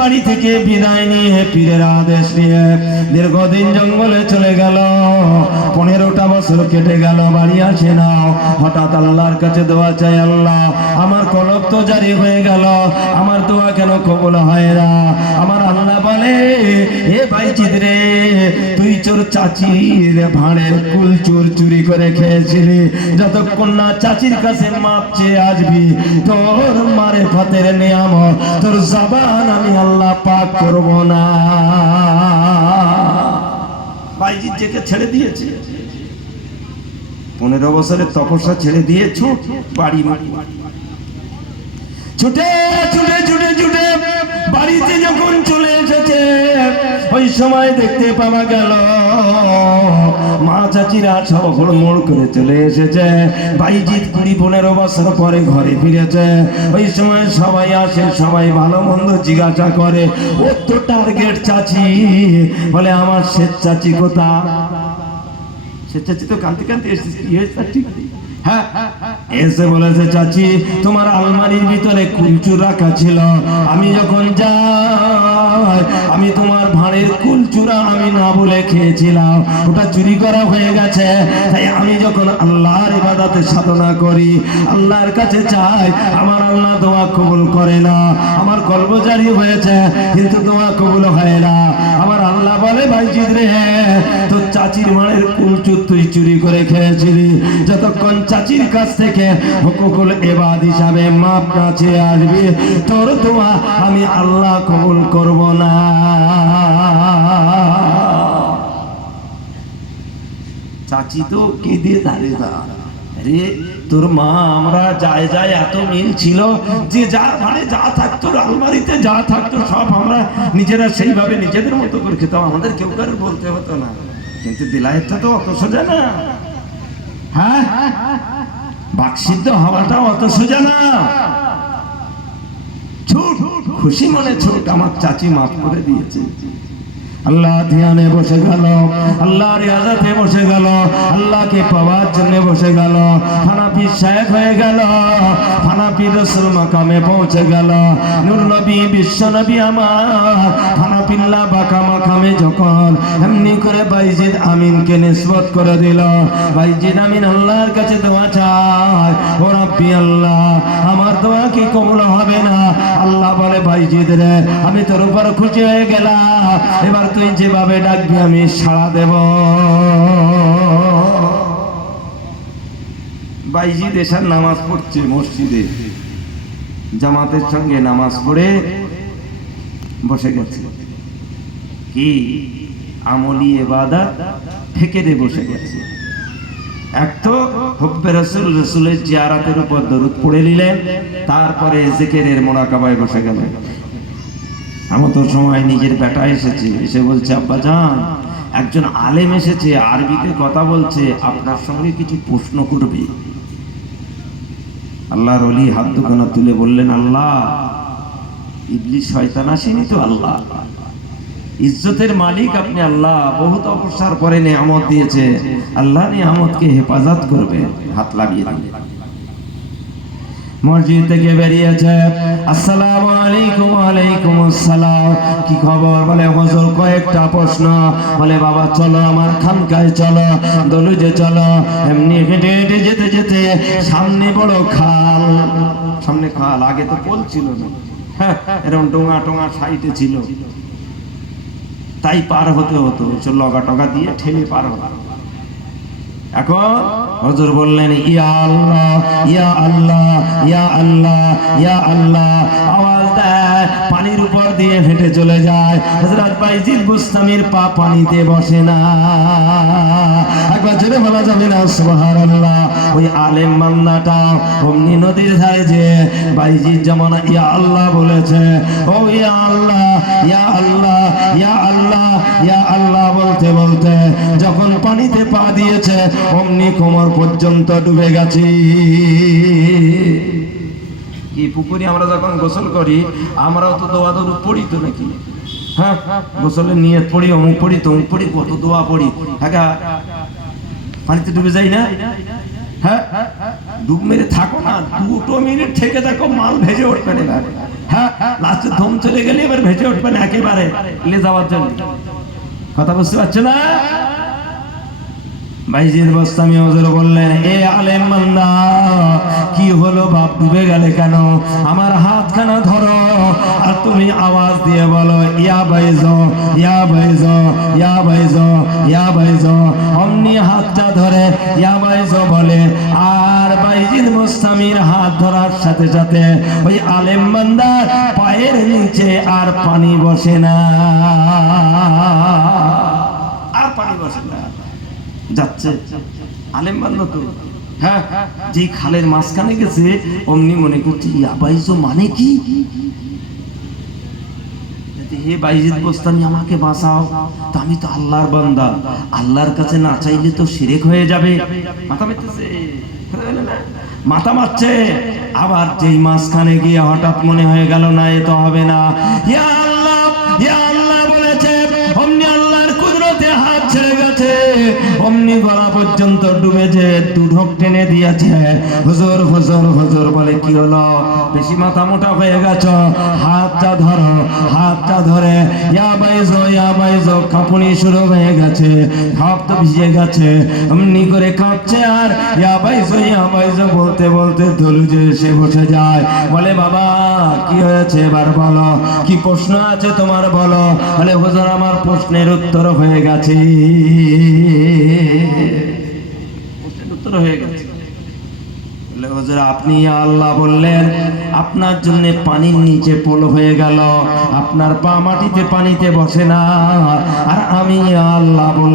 বাড়ি থেকে বিদায় নিয়ে পীরের আদেশ নিয়ে দীর্ঘদিন জঙ্গলে চলে গেল। 15টা বছর কেটে গেল, বাড়ি আসে না। হঠাৎ আল্লাহর কাছে দোয়া চাই, আল্লাহ আমার কলব তো জারি হয়ে গেল, আমার দোয়া কেন কবুল হয় না? আমার আল্লাহ বলে, এ বাইজিদ রে, তুই তোর চাচির ভাঁড়ের কুল চুরি করে খেয়েছিলি। যতক্ষণ না চাচির কাছে মাপ চেয়ে আসবি, তোর মারেফাতের নিয়ামত, তোর জবান আমি আল্লাহ পাক করব না। বাইজিদ জেকে ছেড়ে দিয়েছে, 15 বছরের তপস্যা ছেড়ে দিয়ে বাড়ি ছুটে বাড়িতে যখন চলে এসেছে, ওই সময় দেখতে পাওয়া গেল মা চাচিরা সব হুড়মুড় করে চলে এসেছে। বাইজিদ 20-15 বছর পরে ঘরে ফিরেছে। ওই সময় সবাই আসে, সবাই ভালো মন্দ জিজ্ঞাসা করে, ও তো টার্গেট চাচি। বলে, আমার শেষ চাচি কোথা? শেষ চাচি তো কাঁদতে কাঁদতে এসেছে। হ্যাঁ, এসে বলেছে, চাচি তোমার আলমারির ভিতরে কুলচুর রাখা ছিল, আমি যখন যাই আমি তোমার ভাঁড়ের কুলচুরা আমি না বলে খেয়েছিলাম, ওটা চুরি করা হয়ে গেছে। তাই আমি যখন আল্লাহর ইবাদতে সাধনা করি, আল্লাহর কাছে চাই, আমার আল্লাহ দোয়া কবুল করে না। আমার কলব জারি হয়েছে কিন্তু দোয়া কবুল হয় না। আমার আল্লাহ বলে, বাইজিদ রে, তোর চাচির ভাঁড়ের কুলচুর তুই চুরি করে খেয়েছিলি। যতক্ষণ চাচির কাছ থেকে হুকুকুল ইবাদ হিসাবে মাপ না চেয়ে আসবি, তোর দোয়া আমি আল্লাহ কবুল করব না। চাচি তো কেঁদে দাঁড়িয়ে রে, তোর মা আমরা যায় এত মিল ছিল যে যার ভাড়ে যা থাকতো, আলমারিতে যা থাকতো সব আমরা নিজেরা সেইভাবে নিজেদের মতো করে খেতাম, আমাদের কেউ কারো বলতে হতো না। কিন্তু বিলায়েতটা তো অত সোজা না। হ্যাঁ, বাকসিদ্ধ হওয়াটা অত সোজা না। ছুট, খুশি মনে ছুট, আমার চাচি মাফ করে দিয়েছে। আল্লাহ ধ্যানে বসে গেল, আল্লাহ রিয়াজতে বসে গেল, আল্লাহকে পাওয়ার জন্য বসে গেল। হানাফি শেখ হয়ে গেল, হানাফি রাসূল মাকামে পৌঁছে গেল। নূর নবী বিশ্ব নবী আমার হানাফিল্লাহ বাকা মাকামে যখন এমনি করে বাইজিদ আমিনকে নিসবত করে দিল, বাইজিদ আমিন আল্লাহর কাছে দোয়া চায়, ও রাব্বি আল্লাহ আমার দোয়া কি কবুল হবে না? আল্লাহ বলে, বাইজিদ রে, আমি তোর উপর খুশি হয়ে গেলাম, এবার তুই যেভাবে ডাকবি আমি সাড়া দেব। বাইজিদ এশার নামাজ পড়ছে মসজিদে, জামাতের সঙ্গে নামাজ পড়ে বসে গেছে। কি আমলি ইবাদত থেকে বসে গেছে। এক তো হুব্বে রাসূল, রাসূলের জিয়ারতের উপর দরুদ পড়ে নিলেন, তারপরে জিকিরের মুরাকাবায় বসে গেলেন। এমন তো সময় নিজের বেটা এসেছে, এসে বলছে, আব্বা জান, একজন আলেম এসেছে, আরবিতে কথা বলছে, আপনার সঙ্গে কিছু প্রশ্ন করবে। আল্লাহর ওলি হাত দুখানা তুলে বললেন, আল্লাহ, ইবলিস শয়তান আসেনি তো? আল্লাহ ইজ্জতের মালিক আপনি, আল্লাহ বহুত অবসর পরে নিয়ামত দিয়েছে, আল্লাহ নিয়ামতকে হেফাজত করবে। হাত লাগিয়ে দিলেন। মসজিদ থেকে বেরিয়েছে, আসসালামু আলাইকুম। ওয়ালাইকুম আসসালাম। কি খবর? বলে, হুজুর কয়েকটা প্রশ্ন। বলে, বাবা চলো আমার খানকায় চলো, দলুজে চলো। এমনি হেঁটে হেঁটে যেতে যেতে সামনে বড় খাল, সামনে খাল, আগে তো পোল ছিল না, হ্যাঁ এরকম ডোঙা সাইডে ছিল, তাই পার হতে হতো, লগা টগা দিয়ে ঠেলে পার হতো। এখন হুজুর বললেন, ইয়া আল্লাহ, ইয়া আল্লাহ, ইয়া আল্লাহ, ইয়া আল্লাহ। আওয়াজ দেয়, পানির উপর দিয়ে হেঁটে চলে যায়। হযরত বাইজিদ বুস্তামির পা পানিতে বসে না। একবার জোরে বলা যাবে না সুবহানাল্লাহ? ওই আলেম বান্দাটা অমনি নদীর ধারে যে বাইজিদ জামানা ইয়া আল্লাহ বলেছে, ও ইয়া আল্লাহ, ইয়া আল্লাহ, ইয়া আল্লাহ, ইয়া আল্লাহ বলতে বলতে যখন পানিতে পা দিয়েছে, অমনি কোমর পর্যন্ত ডুবে গেছে। কি পুকুরে আমরা যখন গোসল করি, আমরাও তো দোয়া দরুদ পড়ি তো নাকি? হ্যাঁ, গোসলের নিয়ত পড়ি, অমুক পড়ি, তমুক পড়ি, কত দোয়া পড়ি। হ্যাঁ, পানিতে ডুবে যাই না? হ্যাঁ, ডুব মেরে থাকো না, 2 মিনিট থেকে দেখো মাল ভেজে উঠবে না। হ্যাঁ, হ্যাঁ লাস্টে ধম চলে গেলে এবার ভেসে উঠবেন একেবারে লে যাওয়ার জন্য। কথা বুঝতে পারছো না? বাইজিদ বোস্তামি হুজুর বললেন, এ আলেম বান্দা কি হলো বাপ, ডুবে গেলে কেন? আমার হাতখানা ধরো আর তুমি আওয়াজ দিয়ে বলো ইয়া বাইজো ইয়া বাইজো ইয়া বাইজো ইয়া বাইজো। অমনি হাতটা ধরে ইয়া বাইজো বলে, আর বাইজিদ বোস্তামির হাত ধরার সাথে সাথে ওই আলেম বান্দার পায়ের নিচে আর পানি বসে না, আর পানি বসে না, যাচ্ছে আলেম বান্দা তো। হ্যাঁ যে খালের মাঝখানে গেছে অমনি মনে করছে ইয়া বাইজো মানে কি? হে বাইজিদ বোস্তামি আমাকে বাঁচাও, তো আমি তো আল্লাহর বান্দা, আল্লাহর কাছে না চাইলে তো শিরক হয়ে যাবে। মাথা মারতেছে, মাথা মারছে। আবার যেই মাঝখানে গিয়ে হঠাৎ মনে হয়ে গেল না এ তো হবে না, ইয়া আল্লাহ ইয়া আল্লাহ বলেছে, অমনি আল্লাহর কুদরতে হাত ছেড়ে গেছে, অমনি গলা পর্যন্ত ডুবে যে দুঢক টেনে দিয়েছে। হুজুর হুজুর হুজুর বলে, কি হলো? বেশি মাথা মোটা হয়ে গেছো, হাতটা ধরো। হাতটা ধরে ইয়া বাইজো কাঁপুনি শুরু হয়ে গেছে, হাত তো ভিজে গেছে, অমনি করে কাঁপছে। আর ইয়া বাইজো বলতে বলতে দলুজে এসে বসে যায়। বলে, বাবা কি হয়েছে এবার বলো, কি প্রশ্ন আছে তোমার বলো। বলে, হুজুর আমার প্রশ্নের উত্তর হয়ে গেছে, প্রশ্নের উত্তর হয়ে গেছে। বলে, হুজুর আপনি আল্লাহ বললেন, আপনার জন্য পানির নিচে পোল হয়ে গেল, আপনার পা মাটিতে পানিতে বসে না, আর আমি আল্লাহ বললাম